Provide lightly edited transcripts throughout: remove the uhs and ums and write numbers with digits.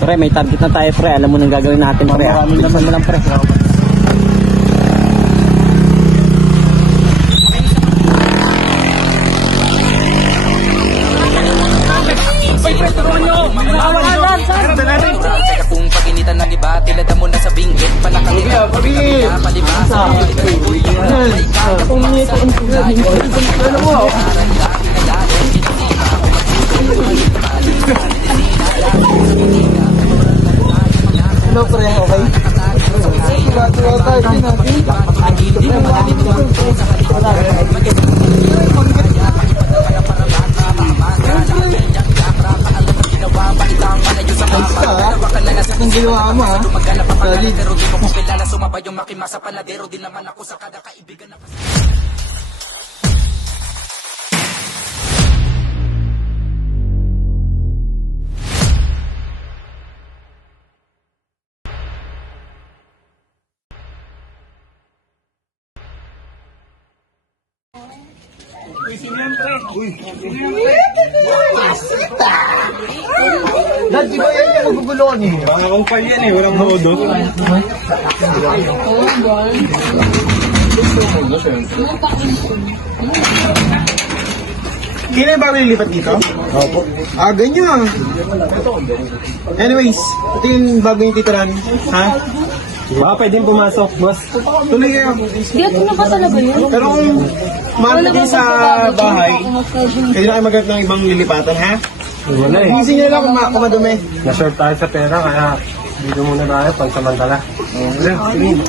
Pre, may target na tayo pre. Alam mo nang gagawin natin pre. Bilisan mo lang pre. Kung paginitan ng iba, tilada mo na sa bingit. Palakalitan, palibasa. Hello pre, okay? Tuwa tayo din natin. Ang ginawa mo ha? Solid. Pero di mo kong kilala, sumabay yung makimasa panadero. Din naman ako sa kada kaibigan na Dad, di ba yan yung magugulon eh? Baka kong pal yan eh, walang maudot. Kino yung bago lilipat dito? Opo. Ah, ganyan. Anyways, ito yung bago yung titirahan. Ha? Baka pwedeng pumasok, boss. Tuloy kayo. Di at na ba talaga yun? Pero kung marating sa bahay, kayo na kayo maghanap ng ibang lilipatan, ha? Wala eh. Gising nyo lang kung madumi. Na-short tayo sa pera, kaya dito muna tayo, pansamantala. Sige,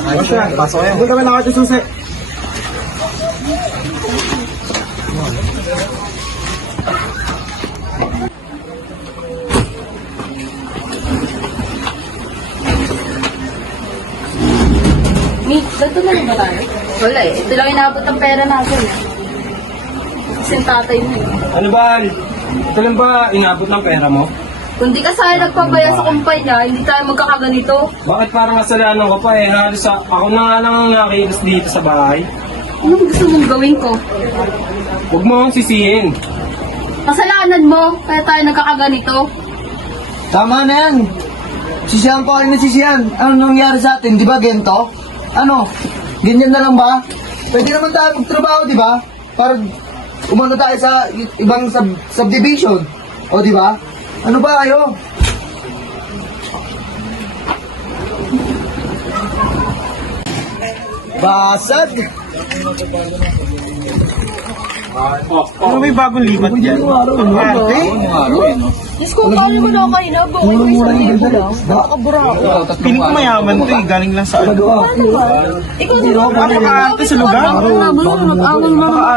ayos na. Pasok kayo. Huwag kami nakati susi. Mi, ganito na lang ba tayo? Wala eh. Ito lang inaabot ng pera natin eh. Kasi yung tatay mo eh. Ano ba? Ito lang ba inabot ng pera mo? Kung di ka sana nagpabaya sa kumpanya, hindi tayo magkakaganito. Bakit parang kasalanan ko pa eh? Ako na nga lang ang nakikilos dito sa bahay. Anong gusto mong gawin ko? Huwag mo akong sisihin. Kasalanan mo, kaya tayo nagkakaganito. Tama na yan. Sisihan ko kayo na sisihan. Ano nangyari sa atin? Di ba gento? Ano? Ganyan na lang ba? Pwede naman tayo magtrabaho, di ba? Para umano tayo sa ibang subdivision. O di ba? Ano ba kayo? Basag! Ano may bagong lipat dyan? Arte? Yes, kung kali mo na kayo na, baka may isang libo lang. Nakakabura ako. Piling ko mayaman to eh, galing lang sa ano. Ano ba? Ikaw na lang. Napaka-arte sa lugar. Nag-awal na naman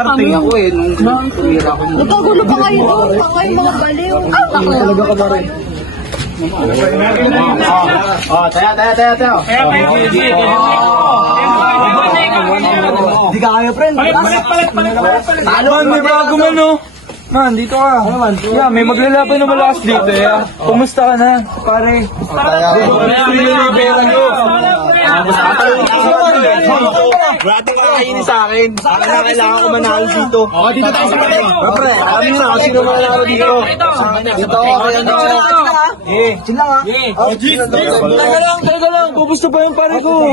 kami. ako eh, nung tumira ko. Nagkagulo pa kayo doon. Kayo mga baliw. Talaga ka ba rin? Tayo. Di ka kayo, friend. Talo, may bago man no. Man, dito ka. Yeah, may maglalaban na malakas dito eh. Kumusta ka na, pare? Wala tayong kakainin sa akin. Kailangan ko manalo dito. Dito tayo sa pati. Pre, alam mo na, sino manalo dito? Dito, kaya na. Chill lang ha. Teka lang, gusto pa yung pare ko.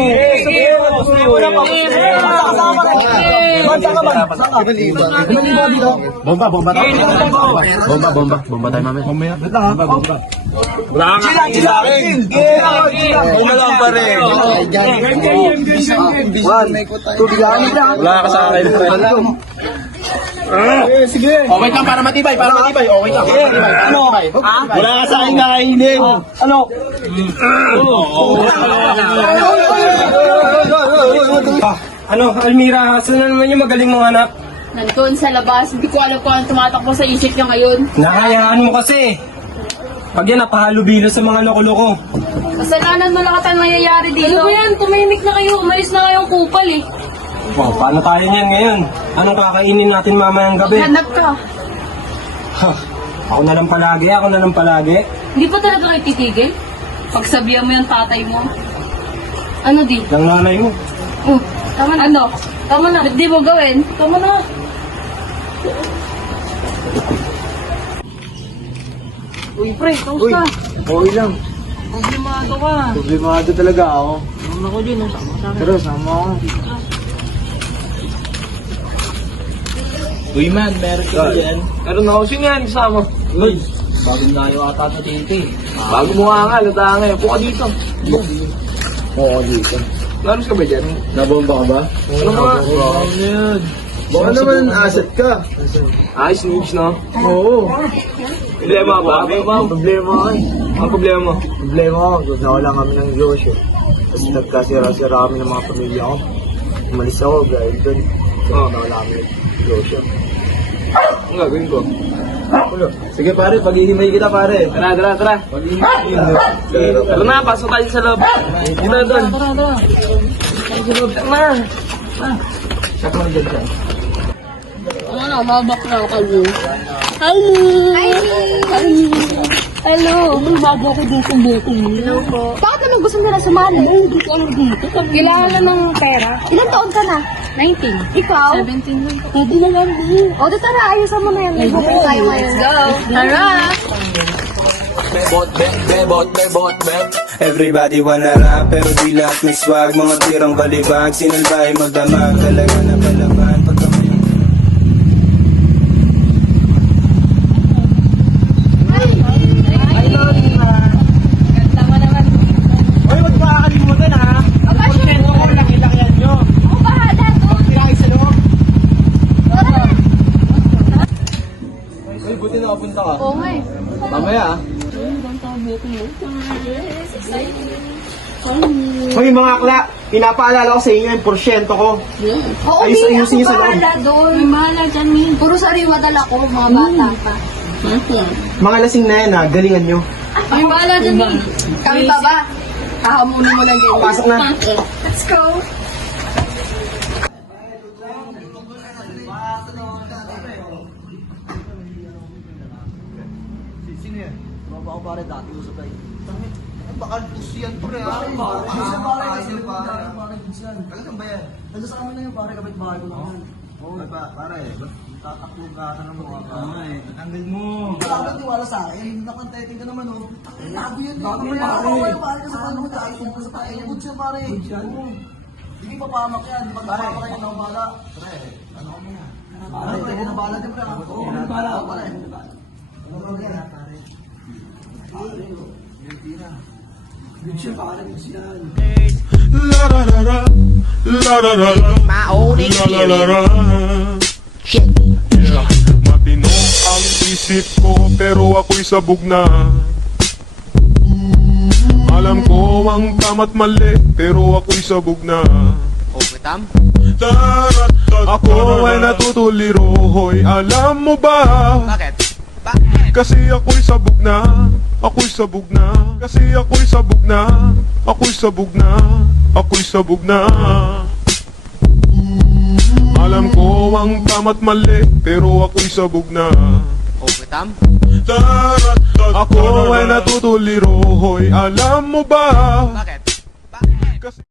Bomba tayo mamaya. Wala ka kakainin sa akin. Bomba lang pare. Wala ka sa akin. Sige. Okay lang para matibay, Okay lang. Ano? Wala ka sa akin kakainin. Ano? Ano, Almira, saan na naman yung magaling mong anak? Nandun sa labas, hindi ko alam kung ano tumatakbo sa isip niya ngayon. Nakayaan mo kasi. Pag yan, napahalubilo sa mga loko-loko. Kasalanan mo lang ang mayayari dito. Ano ba yan? Tumahimik na kayo. Umalis na kayong kupal eh. Oh, paano tayo niyan ngayon? Anong kakainin natin mamayang gabi? Hanap ka. Ako na lang palagi. Hindi pa talaga kayo titigil? Pagsabihan mo yung tatay mo. Ano di? Ng nanay mo. Tama na. Ano? Tama na. Ba't di mo gawin? Tama na. Uy, pre, kamusta? Okay lang. Problemado ka. Problemado talaga ako. Ano ko dyan, sama sa akin. Pero sama ako. Uy man, meron ka dyan. Meron ako. Sino yan? Kasama. Uy, bagong layo ata sa tinte. Bago mo nga, luta nga. Upo ka dito. Oo, dito. Lalos ka ba dyan? Nabomba ka ba? Ano mga? Baka naman asset ka. Ay, snitch, no? Oo. Problema ba? Problema ka eh. Ang problema mo? Problema ko, nawala kami ng negosyo. Tapos nagkasira-sira kami ng mga pamilya ko. Umalis ako dahil doon. Oo. Nawala kami ng negosyo. Ang gagawin ko? Ulo. Sige pare, paghihimay kita pare. Tara. Tara na, pasok tayo sa loob. Dito, doon. Tara. Sa loob, tara na. Check lang dyan dyan. Ano, babak na ako kayo. Hello! Hello! Bago ako dito ng buko mo. Hello po. Bakit naman gusto nila sumali? Hindi ko alam dito. Kailangan ng pera. Ilan taon ka na? 19. Ikaw? 17 lang. Pwede na lang din. O, di tara, ayusan mo na yan. May bukay tayo ngayon. Let's go! Tara! Everybody wanna rap pero di lahat may swag. Mga tirang balibag, sinalbahe magdamag. Talaga na palaban pagka may Uy, huwag makakalimutan ha. Porsyento ko, laki-lakihan nyo. Ako bahala doon. Kailangan sa loob. Tara! Uy, buti nakapunta ka. Oo nga eh. Mamaya ah. Exciting. Hoy mga akla, pinapaalala ko sa inyo yung porsyento ko. Oo, Ayusin niyo sa loob. bahala doon. May bahala dyan, Min. Puro sariwa dala ko, mga bata pa. Mga lasing na yan ha, galingan nyo. May bahala dyan, Min. Kami pa ba? Hahamunin mo lang din. Pasok na. Let's go. Sino yan? Baba ko pare, dati usap tayo. Baka gusto yan pre ha? Kasi pare. Talagang ba yan? Nandun sa amin na yung pare, kapit bahay ko lang yan. Oo, pare. Tatakbo ka ng mga pare. Tanggal mo. Wala ka tiwala sa akin. Nakantetin ka naman oh. Bago yan. Bago yan pare. Kasi paano mo tayo kung sa tayo. Good siya pare. Hindi pa pamak yan. Di ba pamak yan ako bala? Pre, ano kami yan? Pare, ito na bala din pre. Oo, bala. Pare. Ano problema pare? La la la la, la la la la, my own experience. La la la la. Yeah. Matino ang isip ko pero ako'y sabog na. Alam ko ang tama't mali pero ako'y sabog na. Ako ay natutuliro, hoy, alam mo ba? Bakit? Kasi ako'y sabog na, ako'y sabog na. Kasi ako'y sabog na, ako'y sabog na, ako'y sabog na. Alam ko ang tama't mali, pero ako'y sabog na. Ako ay natutuliro, hoy, alam mo ba? Bakit? Kasi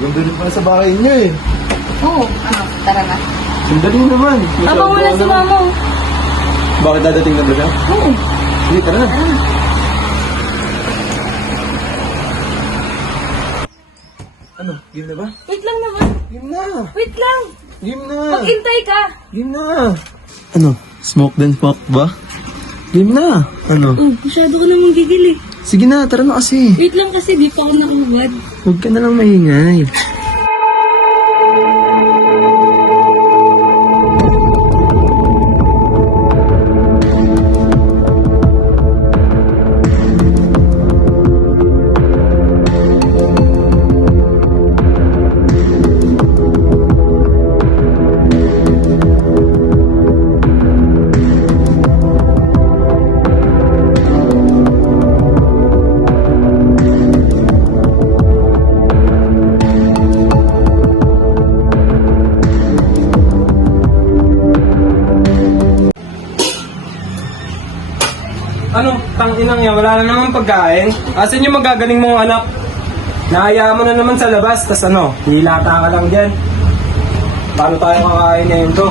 Ganda rin pala sa bahay niyo eh. Oo, ano, tara na. Sandali naman. Tama mo na si mama. Bakit dadating na ba siya? Oo. Sige, tara na. Ano? Game na ba? Wait lang naman. Game na! Wait lang. Game na! Maghintay ka. Game na! Ano? Smoke then smoke ba? Game na! Ano? Oh, masyado ka naman gigil eh. Sige na, tara na kasi. Wait lang kasi, di pa ako nakahubad. Huwag ka na lang maingay. Anong tanginang yan? Wala na naman pagkain. Asan yung magagaling mong anak? Nahaya mo na naman sa labas, tas hilata ka lang dyan. Paano tayo kakain ngayon to?